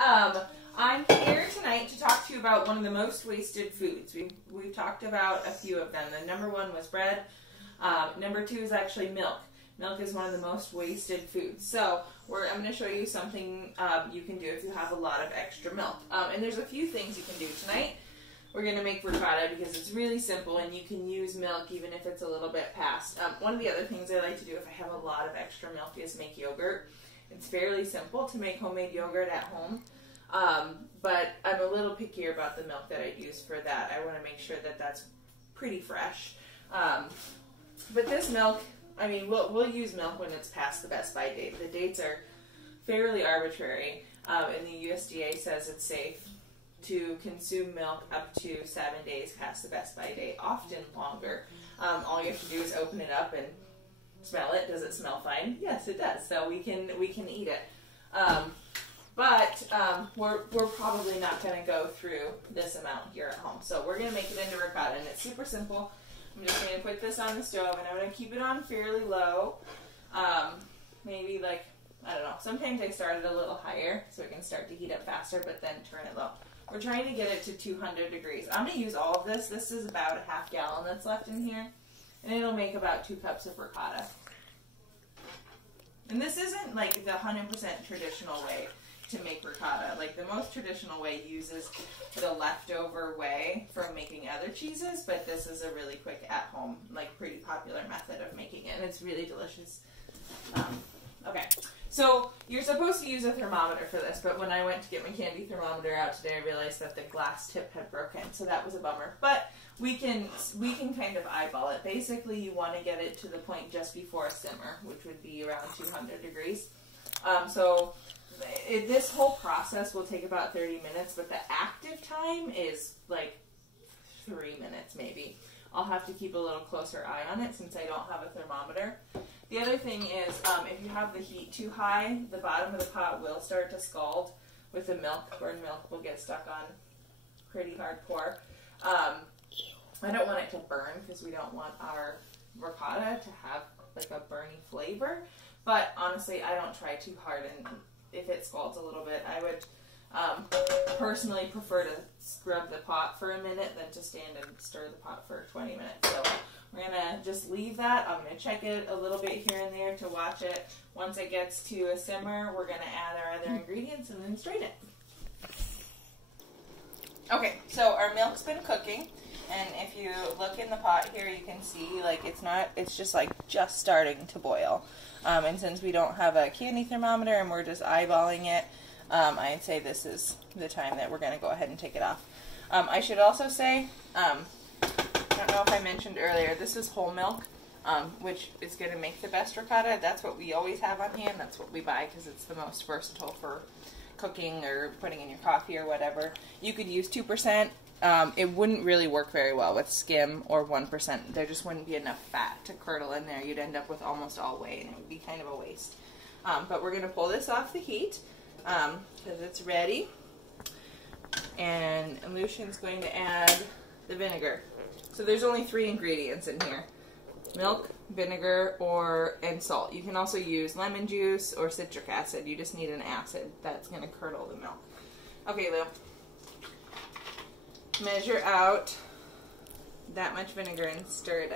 I'm here tonight to talk to you about one of the most wasted foods. We've talked about a few of them. The number one was bread. Number two is actually milk. Milk is one of the most wasted foods. So I'm going to show you something you can do if you have a lot of extra milk. And there's a few things you can do tonight. We're going to make ricotta because it's really simple and you can use milk even if it's a little bit past. One of the other things I like to do if I have a lot of extra milk is make yogurt. It's fairly simple to make homemade yogurt at home. But I'm a little pickier about the milk that I use for that. I want to make sure that that's pretty fresh. But this milk, I mean, we'll use milk when it's past the best by date. The dates are fairly arbitrary, and the USDA says it's safe to consume milk up to 7 days past the best by date, often longer. All you have to do is open it up and smell it. Does it smell fine? Yes, it does. So we can eat it. But we're probably not going to go through this amount here at home. So we're going to make it into ricotta, and it's super simple. I'm just going to put this on the stove, and I'm going to keep it on fairly low. Maybe like, I don't know, sometimes I start it a little higher so it can start to heat up faster, but then turn it low. We're trying to get it to 200 degrees. I'm going to use all of this. This is about a half gallon that's left in here, and it'll make about 2 cups of ricotta. And this isn't like the 100% traditional way to make ricotta. Like the most traditional way uses the leftover way from making other cheeses, but this is a really quick at-home, like pretty popular method of making it, and it's really delicious. Okay, so you're supposed to use a thermometer for this, but when I went to get my candy thermometer out today, I realized that the glass tip had broken, so that was a bummer. But we can kind of eyeball it. Basically, you want to get it to the point just before a simmer, which would be around 200 degrees. This whole process will take about 30 minutes, but the active time is like 3 minutes maybe. I'll have to keep a little closer eye on it since I don't have a thermometer. The other thing is, if you have the heat too high, the bottom of the pot will start to scald with the milk, or milk will get stuck on pretty hardcore. I don't want it to burn because we don't want our ricotta to have like a burny flavor, but honestly, I don't try too hard, and if it scalds a little bit, I would personally prefer to scrub the pot for a minute than to stand and stir the pot for 20 minutes. So we're going to just leave that. I'm going to check it a little bit here and there to watch it. Once it gets to a simmer, we're going to add our other ingredients and then strain it. Okay, so our milk's been cooking, and if you look in the pot here, you can see like it's just like just starting to boil. And since we don't have a candy thermometer and we're just eyeballing it, I'd say this is the time that we're going to go ahead and take it off. I should also say, I don't know if I mentioned earlier, this is whole milk, which is going to make the best ricotta. That's what we always have on hand. That's what we buy because it's the most versatile for cooking or putting in your coffee or whatever. You could use 2%. It wouldn't really work very well with skim or 1%. There just wouldn't be enough fat to curdle in there. You'd end up with almost all whey, and it would be kind of a waste. But we're going to pull this off the heat because it's ready. And Lucian's going to add the vinegar. So there's only 3 ingredients in here: milk, vinegar, and salt. You can also use lemon juice or citric acid. You just need an acid that's going to curdle the milk. Okay, Lou. Measure out that much vinegar and stir it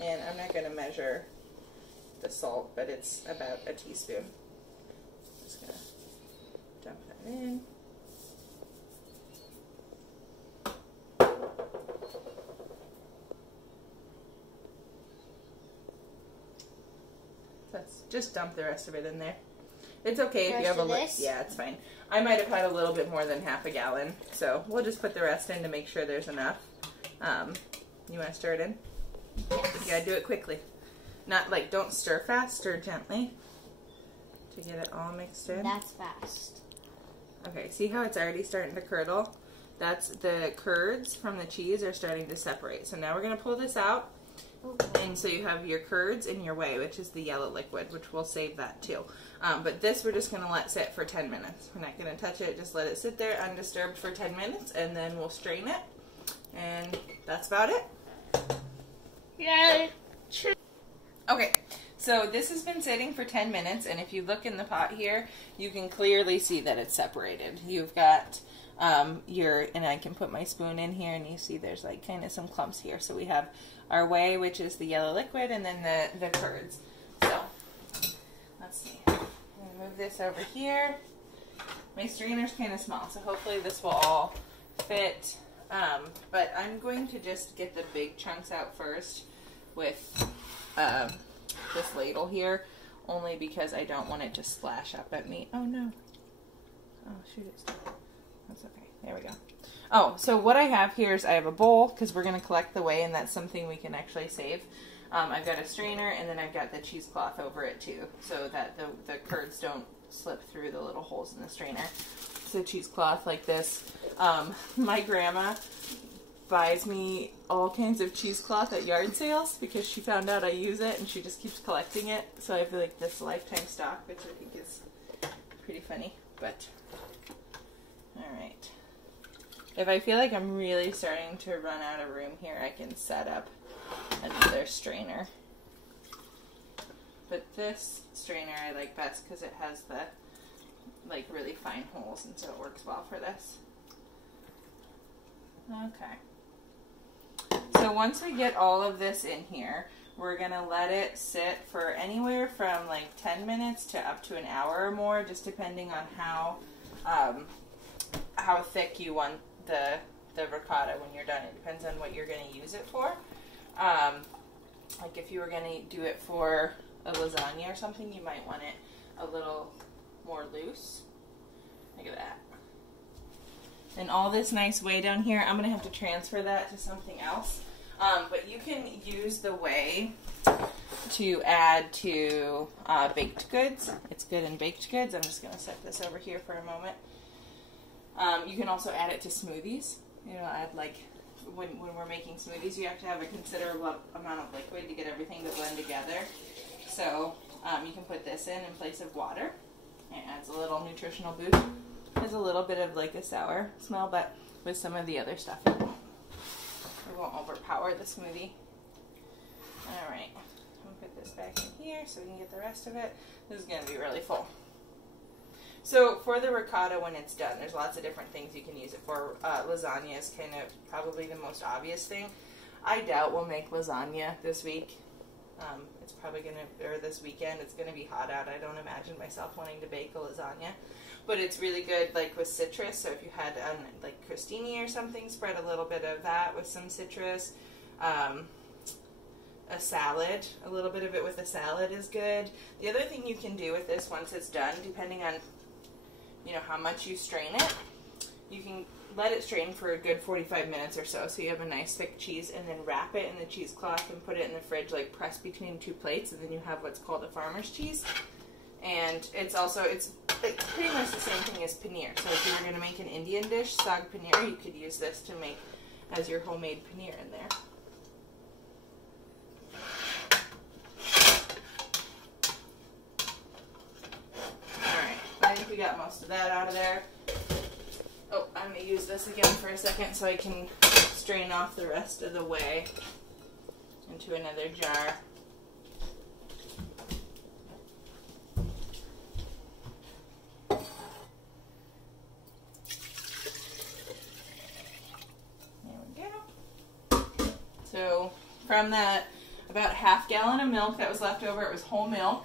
in. And I'm not going to measure the salt, but it's about a teaspoon. Just going to dump that in. Just dump the rest of it in there. It's okay if you have a little. Yeah, it's fine. I might have had a little bit more than half a gallon, so we'll just put the rest in to make sure there's enough. You want to stir it in? Yes. You gotta do it quickly. Not like, don't stir fast, stir gently to get it all mixed in. That's fast. Okay, see how it's already starting to curdle? That's the curds from the cheese are starting to separate. So now we're gonna pull this out. Okay. And so you have your curds and your whey, which is the yellow liquid, which we'll save that too. But this we're just going to let sit for 10 minutes. We're not going to touch it, just let it sit there undisturbed for 10 minutes, and then we'll strain it. And that's about it. Yeah. Okay, So this has been sitting for 10 minutes, and if you look in the pot here, you can clearly see that it's separated. You've got and I can put my spoon in here, and you see there's like kind of some clumps here. So we have our whey, which is the yellow liquid, and then the curds. So let's see. I'm gonna move this over here. My strainer's kind of small, so hopefully this will all fit. But I'm going to just get the big chunks out first with this ladle here, only because I don't want it to splash up at me. Oh no. Oh shoot, it's that's okay. There we go. Oh, so what I have here is I have a bowl, because we're going to collect the whey, and that's something we can actually save. I've got a strainer, and then I've got the cheesecloth over it too, so that the curds don't slip through the little holes in the strainer. So cheesecloth like this. My grandma buys me all kinds of cheesecloth at yard sales because she found out I use it, and she just keeps collecting it. So I feel like this lifetime stock, which I think is pretty funny. But all right. If I feel like I'm really starting to run out of room here, I can set up another strainer. But this strainer I like best because it has the like really fine holes, and so it works well for this. Okay. So once we get all of this in here, we're going to let it sit for anywhere from like 10 minutes to up to an hour or more, just depending on how thick you want the ricotta when you're done. It depends on what you're going to use it for. Like if you were going to do it for a lasagna or something, you might want it a little more loose. Look at that. And all this nice whey down here, I'm going to have to transfer that to something else. But you can use the whey to add to baked goods. It's good in baked goods. I'm just going to set this over here for a moment. You can also add it to smoothies. You know, add like, when we're making smoothies, you have to have a considerable amount of liquid to get everything to blend together. So you can put this in place of water. It adds a little nutritional boost. There's a little bit of like a sour smell, but with some of the other stuff it won't overpower the smoothie. Alright, I'm going to put this back in here so we can get the rest of it. This is going to be really full. So for the ricotta, when it's done, there's lots of different things you can use it for. Lasagna is kind of probably the most obvious thing. I doubt we'll make lasagna this week. It's probably going to, or this weekend, it's going to be hot out. I don't imagine myself wanting to bake a lasagna. But it's really good like with citrus. So if you had like crostini or something, spread a little bit of that with some citrus. A salad, a little bit of it with a salad is good. The other thing you can do with this once it's done, depending on how much you strain it, you can let it strain for a good 45 minutes or so you have a nice thick cheese, and then wrap it in the cheesecloth and put it in the fridge, like pressed between two plates, and then you have what's called a farmer's cheese. And it's pretty much the same thing as paneer. So if you were going to make an Indian dish, saag paneer, you could use this to make as your homemade paneer in there. I think we got most of that out of there. Oh, I'm going to use this again for a second so I can strain off the rest of the whey into another jar. There we go. So from that about half gallon of milk that was left over, it was whole milk.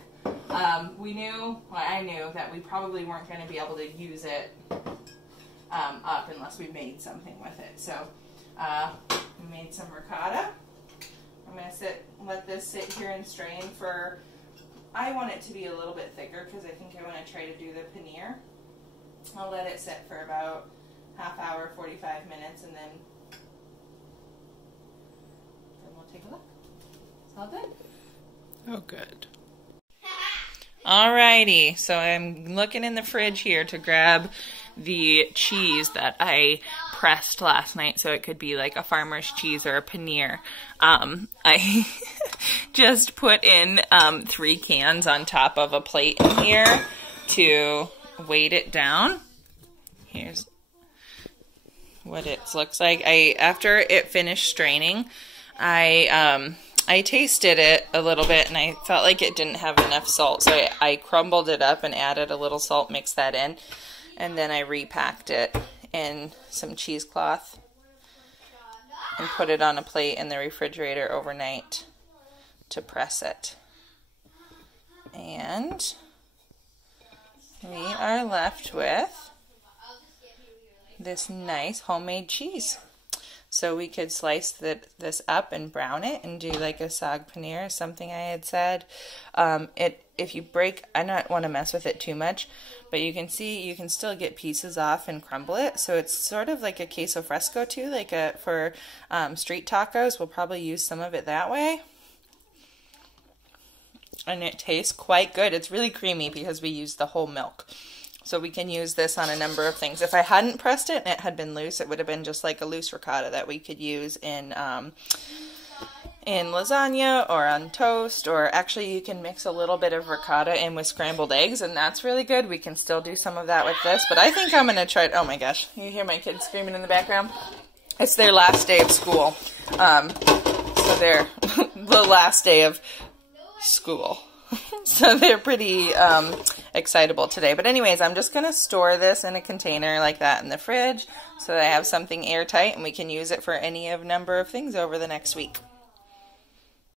I knew that we probably weren't going to be able to use it up unless we made something with it. So we made some ricotta. I'm going to let this sit here and strain for, I want it to be a little bit thicker because I think I want to try to do the paneer. I'll let it sit for about half hour, 45 minutes, and then we'll take a look. It's all good. Oh, good. Alrighty, so I'm looking in the fridge here to grab the cheese that I pressed last night so it could be like a farmer's cheese or a paneer. I just put in 3 cans on top of a plate in here to weight it down. Here's what it looks like. After it finished straining, I I tasted it a little bit and I felt like it didn't have enough salt. So I crumbled it up and added a little salt, mixed that in. And then I repacked it in some cheesecloth and put it on a plate in the refrigerator overnight to press it. And we are left with this nice homemade cheese. So we could slice this up and brown it and do like a sag paneer, something I had said. If you break, I don't want to mess with it too much, but you can see you can still get pieces off and crumble it. So it's sort of like a queso fresco too, like for street tacos. We'll probably use some of it that way. And it tastes quite good. It's really creamy because we used the whole milk. So we can use this on a number of things. If I hadn't pressed it and it had been loose, it would have been just like a loose ricotta that we could use in lasagna or on toast. Or actually you can mix a little bit of ricotta in with scrambled eggs, and that's really good. We can still do some of that with this. But I think I'm going to try it. Oh my gosh, you hear my kids screaming in the background? It's their last day of school. So they're the last day of school. So they're pretty excitable today. But anyways, I'm just going to store this in a container like that in the fridge so that I have something airtight and we can use it for any of number of things over the next week.